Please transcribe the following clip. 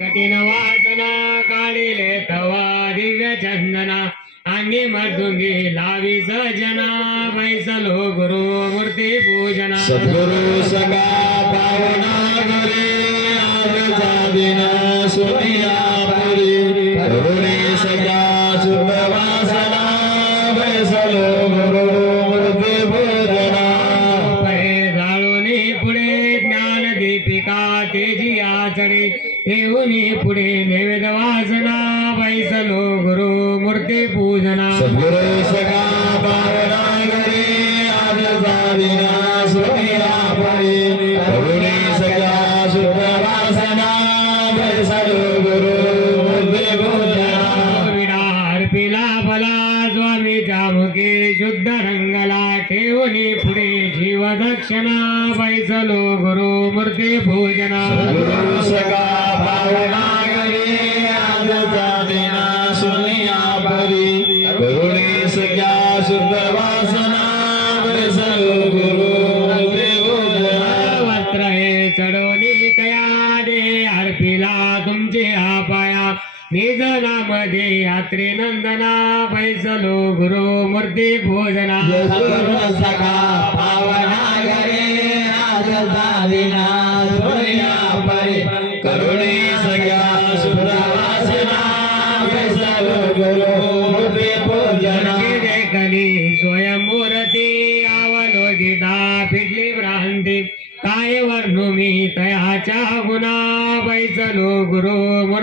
कठीण वासना काढिले तवा दिव्य चंदना अंगी मर्दुंगी लावी सजना बैसलो गुरु मूर्ती पूजना सद्गुरु सगा पावना घरी आज जादिना सुनिया पुरी करुणे सगा शुभ वासना बैसलो गुरु मूर्ती पूजना पै जाळुनी पुढे ज्ञान दीपिका तेजी आचणे ठेवूनी पुढे नैवेद वासना बैसलो गुरु मूर्ती पूजना सद्गुरु सगा पावना घरी आज जादिना सुनिया पुरी करुणे सगा शुभ वासना बैसलो गुरु मूर्ती पूजना विडार पिला भला स्वामीच्या मुखे शुद्ध रंगला ठेवूनी पुढे जीव दक्षिणा बैसलो गुरु मूर्ती पूजना गुरु सगा पावना घरी आज जादिना सुनिया पुरी करुणे सगा शुद्ध वासना बैसलो गुरु मूर्ती पूजना वस्त्र हे चढवणी तया दे अर्पिला तुमचे आपाया निजनामध्ये यात्रे नंदना बैसलो गुरु मूर्ती पूजना गुरु सगा